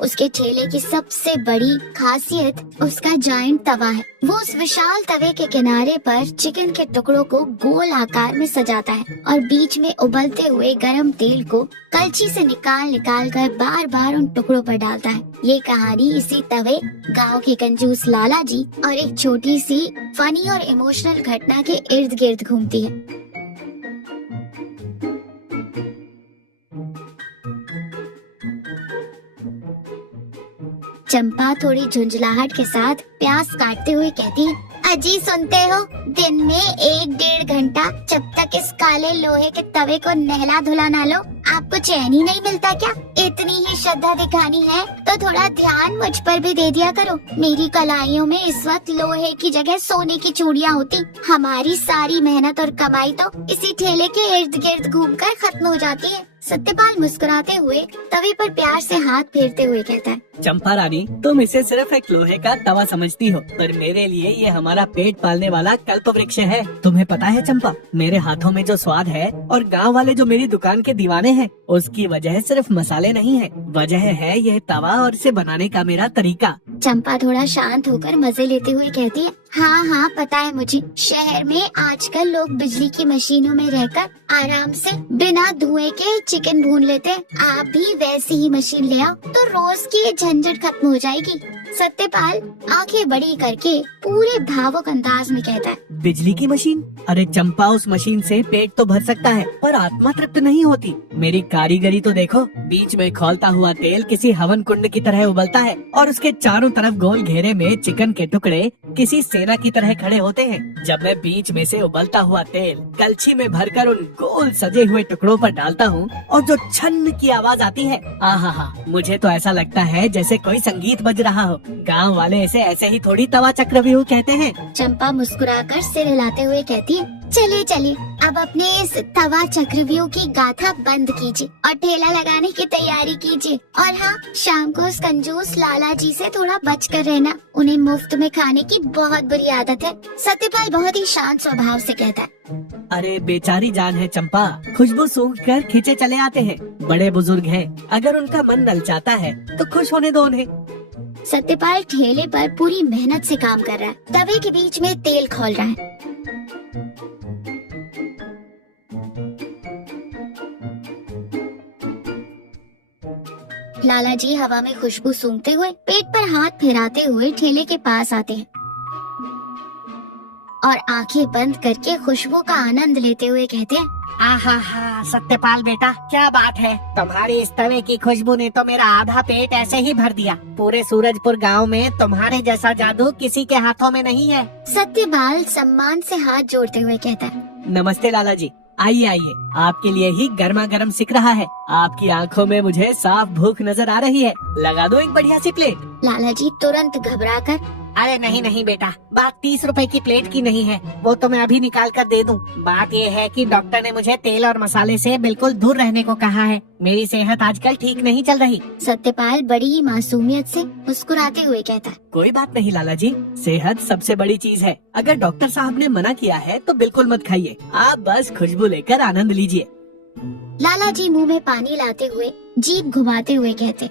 उसके ठेले की सबसे बड़ी खासियत उसका जायंट तवा है। वो उस विशाल तवे के किनारे पर चिकन के टुकड़ों को गोल आकार में सजाता है और बीच में उबलते हुए गरम तेल को कलछी से निकाल कर बार बार उन टुकड़ों पर डालता है। ये कहानी इसी तवे, गांव के कंजूस लाला जी और एक छोटी सी फनी और इमोशनल घटना के इर्द गिर्द घूमती है। चंपा थोड़ी झुंझलाहट के साथ प्याज काटते हुए कहती है, अजी सुनते हो, दिन में 1-1.5 घंटा जब तक इस काले लोहे के तवे को नहला धुला ना लो आपको चैन ही नहीं मिलता क्या? इतनी ही श्रद्धा दिखानी है तो थोड़ा ध्यान मुझ पर भी दे दिया करो। मेरी कलाइयों में इस वक्त लोहे की जगह सोने की चूड़ियाँ होती। हमारी सारी मेहनत और कमाई तो इसी ठेले के इर्द गिर्द घूमकर खत्म हो जाती है। सत्यपाल मुस्कुराते हुए तवे पर प्यार से हाथ फेरते हुए कहता है, चंपा रानी, तुम इसे सिर्फ एक लोहे का तवा समझती हो, पर मेरे लिए ये हमारा पेट पालने वाला कल्प वृक्ष है। तुम्हें पता है चंपा, मेरे हाथों में जो स्वाद है और गांव वाले जो मेरी दुकान के दीवाने हैं, उसकी वजह सिर्फ मसाले नहीं है, वजह है यह तवा और इसे बनाने का मेरा तरीका। चंपा थोड़ा शांत होकर मजे लेते हुए कहती है, हाँ पता है मुझे। शहर में आजकल लोग बिजली की मशीनों में रहकर आराम से बिना धुएं के चिकन भून लेते हैं। आप भी वैसी ही मशीन ले आओ तो रोज की झंझट खत्म हो जाएगी। सत्यपाल आंखें बड़ी करके पूरे भावुक अंदाज में कहता है, बिजली की मशीन? अरे चंपा, उस मशीन से पेट तो भर सकता है पर आत्मा तृप्त नहीं होती। मेरी कारीगरी तो देखो, बीच में खौलता हुआ तेल किसी हवन कुंड की तरह उबलता है और उसके चारों तरफ गोल घेरे में चिकन के टुकड़े किसी सेना की तरह खड़े होते हैं। जब मैं बीच में से उबलता हुआ तेल कलछी में भरकर उन गोल सजे हुए टुकड़ों पर डालता हूँ और जो छन्न की आवाज आती है, आहा, मुझे तो ऐसा लगता है जैसे कोई संगीत बज रहा हो। गांव वाले इसे ऐसे ही थोड़ी तवा चक्रव्यूह कहते हैं। चंपा मुस्कुराकर सिर हिलाते हुए कहती है, चलिए अब अपने इस तवा चक्रव्यूह की गाथा बंद कीजिए और ठेला लगाने की तैयारी कीजिए। और हाँ, शाम को उस कंजूस लाला जी से थोड़ा बच कर रहना, उन्हें मुफ्त में खाने की बहुत बुरी आदत है। सत्यपाल बहुत ही शांत स्वभाव से कहता है, अरे बेचारी जान है चंपा, खुशबू सूंघ कर खींचे चले आते हैं। बड़े बुजुर्ग हैं, अगर उनका मन ललचाता है तो खुश होने दो उन्हें। सत्यपाल ठेले पर पूरी मेहनत से काम कर रहा है। तवे के बीच में तेल खौल रहा है। लाला जी हवा में खुशबू सूंघते हुए पेट पर हाथ फिराते हुए ठेले के पास आते हैं और आंखें बंद करके खुशबू का आनंद लेते हुए कहते हैं, आहा, सत्यपाल बेटा, क्या बात है। तुम्हारी इस तवे की खुशबू ने तो मेरा आधा पेट ऐसे ही भर दिया। पूरे सूरजपुर गांव में तुम्हारे जैसा जादू किसी के हाथों में नहीं है। सत्यपाल सम्मान से हाथ जोड़ते हुए कहता है, नमस्ते लाला जी, आइए, आपके लिए ही गर्मा गर्म सिक रहा है। आपकी आंखों में मुझे साफ भूख नजर आ रही है, लगा दो एक बढ़िया सी प्लेट। लाला जी तुरंत घबराकर, अरे नहीं बेटा, बात 30 रुपए की प्लेट की नहीं है, वो तो मैं अभी निकाल कर दे दूं। बात ये है कि डॉक्टर ने मुझे तेल और मसाले से बिल्कुल दूर रहने को कहा है। मेरी सेहत आजकल ठीक नहीं चल रही। सत्यपाल बड़ी ही मासूमियत से मुस्कुराते हुए कहता है, कोई बात नहीं लाला जी, सेहत सबसे बड़ी चीज है। अगर डॉक्टर साहब ने मना किया है तो बिल्कुल मत खाइए, आप बस खुशबू लेकर आनंद लीजिए। लाला जी मुंह में पानी लाते हुए जीभ घुमाते हुए कहते,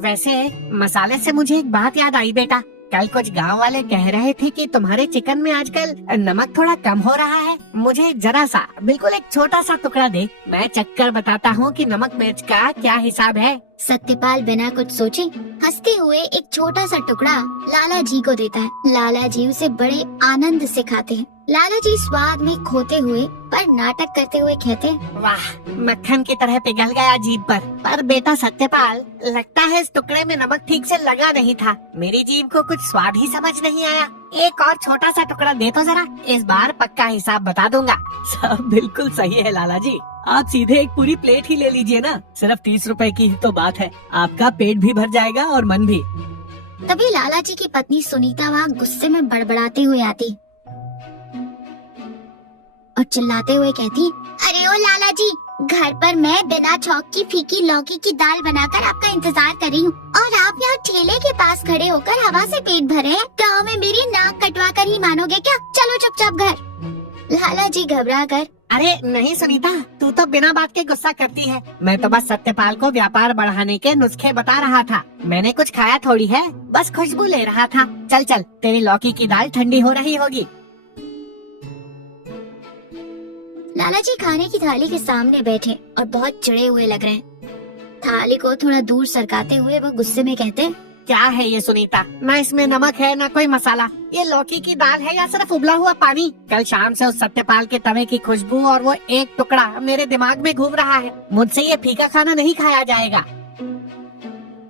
वैसे मसाले से मुझे एक बात याद आई बेटा। कल कुछ गांव वाले कह रहे थे कि तुम्हारे चिकन में आजकल नमक थोड़ा कम हो रहा है। मुझे जरा सा, बिल्कुल एक छोटा सा टुकड़ा दे, मैं चक्कर बताता हूँ कि नमक मिर्च का क्या हिसाब है। सत्यपाल बिना कुछ सोचे हंसते हुए एक छोटा सा टुकड़ा लाला जी को देता है। लाला जी उसे बड़े आनंद से खाते हैं। लाला जी स्वाद में खोते हुए पर नाटक करते हुए कहते हैं, वाह, मक्खन की तरह पिघल गया जीभ पर बेटा सत्यपाल, लगता है इस टुकड़े में नमक ठीक से लगा नहीं था। मेरी जीभ को कुछ स्वाद ही समझ नहीं आया। एक और छोटा सा टुकड़ा दे तो जरा, इस बार पक्का हिसाब बता दूंगा। सब बिल्कुल सही है लाला जी, आप सीधे एक पूरी प्लेट ही ले लीजिए ना। सिर्फ 30 रुपए की ही तो बात है, आपका पेट भी भर जाएगा और मन भी। तभी लाला जी की पत्नी सुनीता वहाँ गुस्से में बड़बड़ाते हुए आती और चिल्लाते हुए कहती, अरे ओ लाला जी, घर पर मैं बिना छौंक की फीकी लौकी की दाल बनाकर आपका इंतजार कर रही हूँ और आप यहाँ ठेले के पास खड़े होकर हवा से पेट भरे हैं। गाँव में मेरी नाक कटवा कर ही मानोगे क्या? चलो चुपचाप घर। लाला जी घबरा कर अरे नहीं सुनीता, तू तो बिना बात के गुस्सा करती है। मैं तो बस सत्यपाल को व्यापार बढ़ाने के नुस्खे बता रहा था। मैंने कुछ खाया थोड़ी है, बस खुशबू ले रहा था। चल चल, तेरी लौकी की दाल ठंडी हो रही होगी। लाला जी खाने की थाली के सामने बैठे और बहुत चिढ़े हुए लग रहे हैं। थाली को थोड़ा दूर सरकाते हुए वो गुस्से में कहते, क्या है ये सुनीता, न इसमें नमक है न कोई मसाला। ये लौकी की दाल है या सिर्फ उबला हुआ पानी? कल शाम से उस सत्यपाल के तवे की खुशबू और वो एक टुकड़ा मेरे दिमाग में घूम रहा है। मुझसे ये फीका खाना नहीं खाया जाएगा।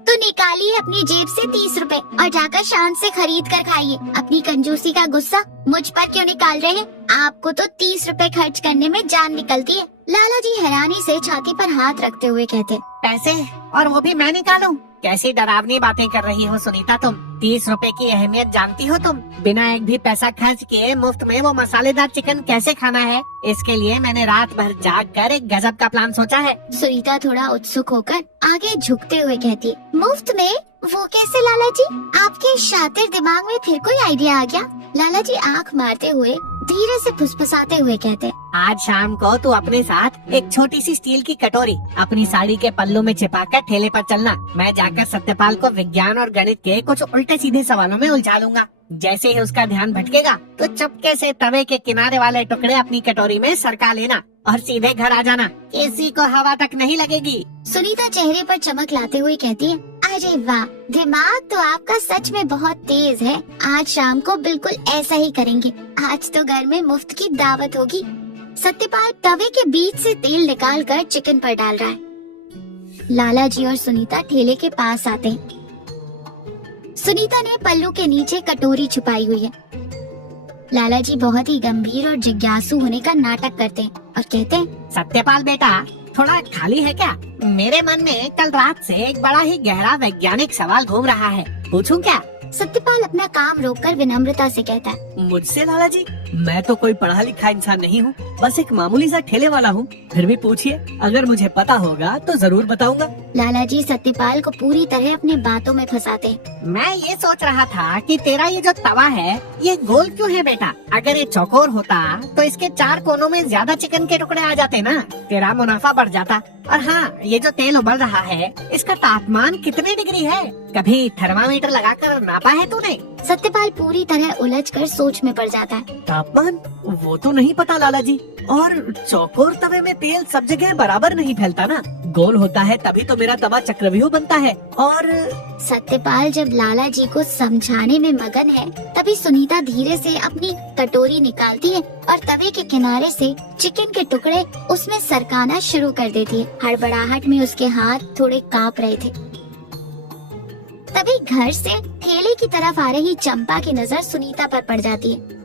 तो निकालिए अपनी जेब से 30 रुपए और जाकर शान से खरीद कर खाइए। अपनी कंजूसी का गुस्सा मुझ पर क्यों निकाल रहे हैं? आपको तो 30 रुपए खर्च करने में जान निकलती है। लाला जी हैरानी से छाती पर हाथ रखते हुए कहते, पैसे, और वो भी मैं निकालूं? कैसी डरावनी बातें कर रही हो सुनीता तुम। 30 रुपए की अहमियत जानती हो तुम? बिना एक भी पैसा खर्च किए मुफ्त में वो मसालेदार चिकन कैसे खाना है? इसके लिए मैंने रात भर जाग कर एक गजब का प्लान सोचा है। सुनीता थोड़ा उत्सुक होकर आगे झुकते हुए कहती, मुफ्त में? वो कैसे लाला जी? आपके शातिर दिमाग में फिर कोई आइडिया आ गया? लाला जी आंख मारते हुए धीरे से फुसफुसाते हुए कहते, आज शाम को तू अपने साथ एक छोटी सी स्टील की कटोरी अपनी साड़ी के पल्लू में छिपाकर ठेले पर चलना। मैं जाकर सत्यपाल को विज्ञान और गणित के कुछ उल्टे सीधे सवालों में उलझा लूंगा। जैसे ही उसका ध्यान भटकेगा तो चुपके से तवे के किनारे वाले टुकड़े अपनी कटोरी में सरका लेना और सीधे घर आ जाना। किसी को हवा तक नहीं लगेगी। सुनीता चेहरे पर चमक लाते हुए कहती है, अरे वाह, दिमाग तो आपका सच में बहुत तेज है। आज शाम को बिल्कुल ऐसा ही करेंगे। आज तो घर में मुफ्त की दावत होगी। सत्यपाल तवे के बीच से तेल निकाल कर चिकन पर डाल रहा है। लाला जी और सुनीता ठेले के पास आते हैं। सुनीता ने पल्लू के नीचे कटोरी छुपाई हुई है। लाला जी बहुत ही गंभीर और जिज्ञासु होने का नाटक करते हैं और कहते हैं, सत्यपाल बेटा, थोड़ा खाली है क्या? मेरे मन में कल रात से एक बड़ा ही गहरा वैज्ञानिक सवाल घूम रहा है, पूछूं क्या? सत्यपाल अपना काम रोककर विनम्रता से कहता है, मुझसे लाला जी? मैं तो कोई पढ़ा लिखा इंसान नहीं हूँ, बस एक मामूली सा ठेले वाला हूँ। फिर भी पूछिए, अगर मुझे पता होगा तो जरूर बताऊंगा। लाला जी सत्यपाल को पूरी तरह अपने बातों में फंसाते हैं। मैं ये सोच रहा था कि तेरा ये जो तवा है ये गोल क्यों है बेटा? अगर ये चौकोर होता तो इसके 4 कोनों में ज्यादा चिकन के टुकड़े आ जाते ना, तेरा मुनाफा बढ़ जाता। और हाँ, ये जो तेल उबल रहा है इसका तापमान कितने डिग्री है? कभी थर्मामीटर लगाकर नापा है तूने? सत्यपाल पूरी तरह उलझकर सोच में पड़ जाता है। तापमान? वो तो नहीं पता लाला जी। और चौकोर तवे में तेल सब जगह बराबर नहीं फैलता ना, गोल होता है तभी तो मेरा तवा चक्रव्यूह बनता है। और सत्यपाल जब लाला जी को समझाने में मगन है, तभी सुनीता धीरे से अपनी कटोरी निकालती है और तवे के किनारे से चिकन के टुकड़े उसमें सरकाना शुरू कर देती है। हड़बड़ाहट में उसके हाथ थोड़े कांप रहे थे। तभी घर से ठेले की तरफ आ रही चंपा की नजर सुनीता पर पड़ जाती है।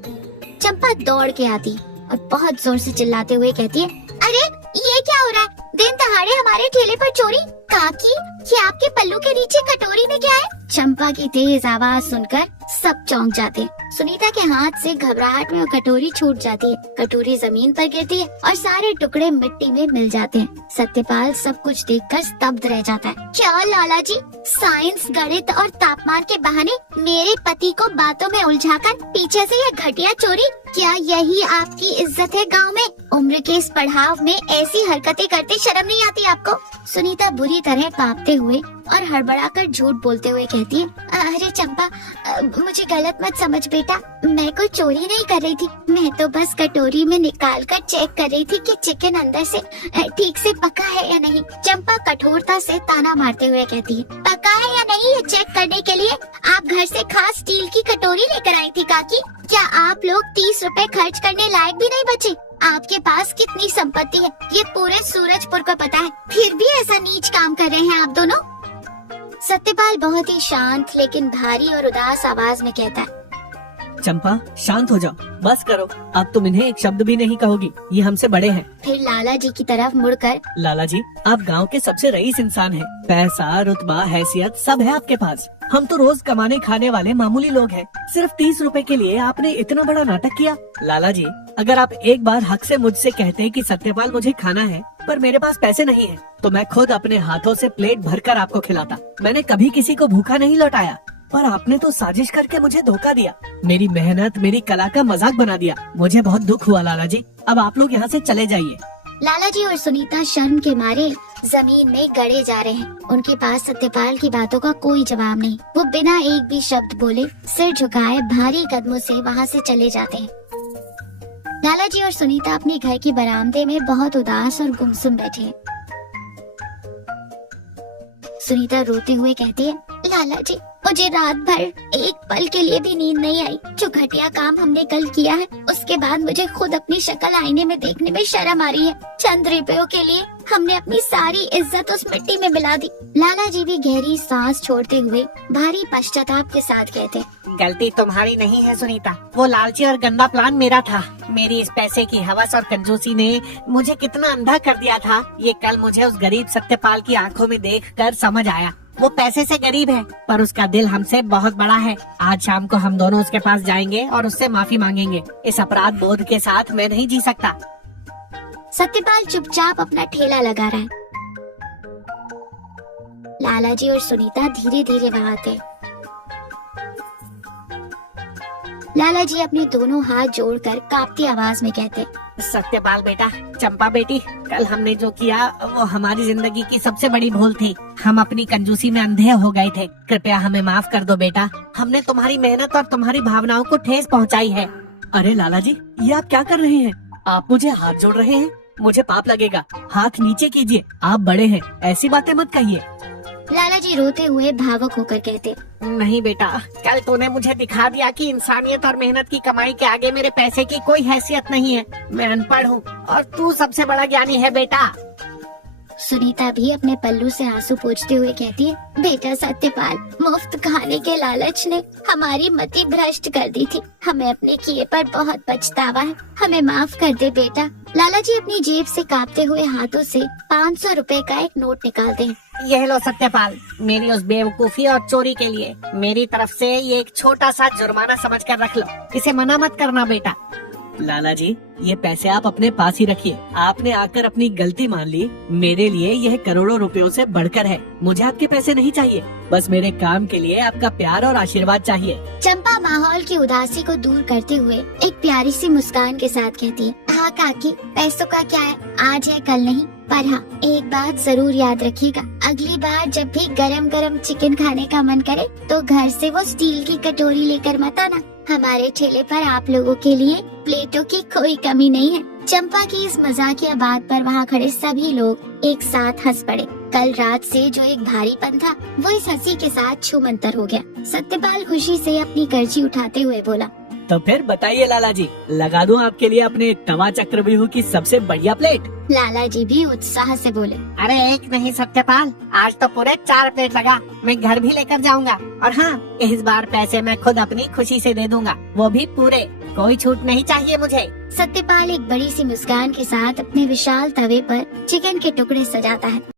चंपा दौड़ के आती और बहुत जोर से चिल्लाते हुए कहती है, अरे ये क्या हो रहा है? दिन दहाड़े हमारे ठेले पर चोरी? काकी, ये आपके पल्लू के नीचे कटोरी में क्या है? चंपा की तेज आवाज सुनकर सब चौंक जाते हैं। सुनीता के हाथ से घबराहट में वो कटोरी छूट जाती है। कटोरी जमीन पर गिरती है और सारे टुकड़े मिट्टी में मिल जाते हैं। सत्यपाल सब कुछ देखकर स्तब्ध रह जाता है। क्या लाला जी, साइंस, गणित और तापमान के बहाने मेरे पति को बातों में उलझाकर पीछे से यह घटिया चोरी? क्या यही आपकी इज्जत है गांव में? उम्र के इस पड़ाव में ऐसी हरकतें करते शर्म नहीं आती आपको? सुनीता बुरी तरह कांपते हुए और हड़बड़ाकर झूठ बोलते हुए कहती है, अरे चंपा, मुझे गलत मत समझ बेटा, मैं कोई चोरी नहीं कर रही थी। मैं तो बस कटोरी में निकाल कर चेक कर रही थी कि चिकन अंदर से ठीक से पका है या नहीं। चंपा कठोरता से ताना मारते हुए कहती है, पका है या नहीं ये चेक करने के लिए आप घर से खास स्टील की कटोरी लेकर आई थी काकी? क्या आप लोग 30 रुपए खर्च करने लायक भी नहीं बचे? आपके पास कितनी संपत्ति है ये पूरे सूरजपुर को पता है, फिर भी ऐसा नीच काम कर रहे हैं आप दोनों। सत्यपाल बहुत ही शांत लेकिन भारी और उदास आवाज में कहता है, चंपा शांत हो जाओ, बस करो, अब तुम इन्हें एक शब्द भी नहीं कहोगी, ये हमसे बड़े हैं। फिर लाला जी की तरफ मुड़कर, लाला जी, आप गांव के सबसे रईस इंसान हैं, पैसा, रुतबा, हैसियत सब है आपके पास। हम तो रोज कमाने खाने वाले मामूली लोग हैं। सिर्फ 30 रुपए के लिए आपने इतना बड़ा नाटक किया। लाला जी, अगर आप एक बार हक से मुझसे कहते कि सत्यपाल मुझे खाना है पर मेरे पास पैसे नहीं है, तो मैं खुद अपने हाथों से प्लेट भरकर आपको खिलाता। मैंने कभी किसी को भूखा नहीं लौटाया, पर आपने तो साजिश करके मुझे धोखा दिया, मेरी मेहनत, मेरी कला का मजाक बना दिया। मुझे बहुत दुख हुआ लाला जी। अब आप लोग यहाँ से चले जाइए। लाला जी और सुनीता शर्म के मारे जमीन में गड़े जा रहे हैं। उनके पास सत्यपाल की बातों का कोई जवाब नहीं। वो बिना एक भी शब्द बोले सिर झुकाए भारी कदमों से वहाँ से चले जाते हैं। लाला जी और सुनीता अपने घर के बरामदे में बहुत उदास और गुमसुम बैठे हैं। सुनीता रोते हुए कहती है, लाला जी मुझे रात भर एक पल के लिए भी नींद नहीं आई। जो घटिया काम हमने कल किया है उसके बाद मुझे खुद अपनी शक्ल आईने में देखने में शर्म आ रही है। चंद रुपयों के लिए हमने अपनी सारी इज्जत उस मिट्टी में मिला दी। लाला जी भी गहरी सांस छोड़ते हुए भारी पश्चाताप के साथ कहते, गलती तुम्हारी नहीं है सुनीता, वो लालची और गंदा प्लान मेरा था। मेरी इस पैसे की हवस और कंजूसी ने मुझे कितना अंधा कर दिया था, ये कल मुझे उस गरीब सत्यपाल की आंखों में देखकर समझ आया। वो पैसे से गरीब है पर उसका दिल हमसे बहुत बड़ा है। आज शाम को हम दोनों उसके पास जाएंगे और उससे माफी मांगेंगे। इस अपराध बोध के साथ मैं नहीं जी सकता। सत्यपाल चुपचाप अपना ठेला लगा रहा है। लाला जी और सुनीता धीरे धीरे वहाँ आते। लाला जी अपने दोनों हाथ जोड़कर कांपती आवाज में कहते, सत्यपाल बेटा, चंपा बेटी, कल हमने जो किया वो हमारी जिंदगी की सबसे बड़ी भूल थी। हम अपनी कंजूसी में अंधे हो गए थे। कृपया हमें माफ कर दो बेटा। हमने तुम्हारी मेहनत और तुम्हारी भावनाओं को ठेस पहुंचाई है। अरे लाला जी, ये आप क्या कर रहे हैं? आप मुझे हाथ जोड़ रहे हैं? मुझे पाप लगेगा। हाथ नीचे कीजिए, आप बड़े हैं, ऐसी बातें मत कहिए। लाला जी रोते हुए भावुक होकर कहते, नहीं बेटा, कल तूने मुझे दिखा दिया कि इंसानियत और मेहनत की कमाई के आगे मेरे पैसे की कोई हैसियत नहीं है। मैं अनपढ़ हूँ और तू सबसे बड़ा ज्ञानी है बेटा। सुनीता भी अपने पल्लू से आंसू पोंछते हुए कहती है, बेटा सत्यपाल, मुफ्त खाने के लालच ने हमारी मति भ्रष्ट कर दी थी। हमें अपने किए पर बहुत पछतावा है। हमें माफ कर दे बेटा। लाला जी अपनी जेब से कांपते हुए हाथों से 500 रुपए का एक नोट निकालते हैं। यह लो सत्यपाल, मेरी उस बेवकूफी और चोरी के लिए मेरी तरफ से ये एक छोटा सा जुर्माना समझ कर रख लो। इसे मना मत करना बेटा। लाला जी, ये पैसे आप अपने पास ही रखिए। आपने आकर अपनी गलती मान ली। मेरे लिए यह करोड़ों रुपयों से बढ़कर है। मुझे आपके पैसे नहीं चाहिए, बस मेरे काम के लिए आपका प्यार और आशीर्वाद चाहिए। चंपा माहौल की उदासी को दूर करते हुए एक प्यारी सी मुस्कान के साथ कहती है, हाँ काकी, पैसों का क्या है, आज है कल नहीं। पर हाँ, एक बात जरूर याद रखिएगा, अगली बार जब भी गरम गरम चिकन खाने का मन करे तो घर से वो स्टील की कटोरी लेकर मत आना। हमारे ठेले पर आप लोगों के लिए प्लेटों की कोई कमी नहीं है। चंपा की इस मजाकिया बात पर वहाँ खड़े सभी लोग एक साथ हंस पड़े। कल रात से जो एक भारीपन था वो इस हंसी के साथ छूमंतर हो गया। सत्यपाल खुशी से अपनी कर्ची उठाते हुए बोला, तो फिर बताइए लाला जी, लगा दूं आपके लिए अपने तवा चक्रव्यूह की सबसे बढ़िया प्लेट? लाला जी भी उत्साह से बोले, अरे एक नहीं सत्यपाल, आज तो पूरे 4 प्लेट लगा। मैं घर भी लेकर जाऊंगा। और हाँ, इस बार पैसे मैं खुद अपनी खुशी से दे दूंगा, वो भी पूरे। कोई छूट नहीं चाहिए मुझे। सत्यपाल एक बड़ी सी मुस्कान के साथ अपने विशाल तवे पर चिकन के टुकड़े सजाता है।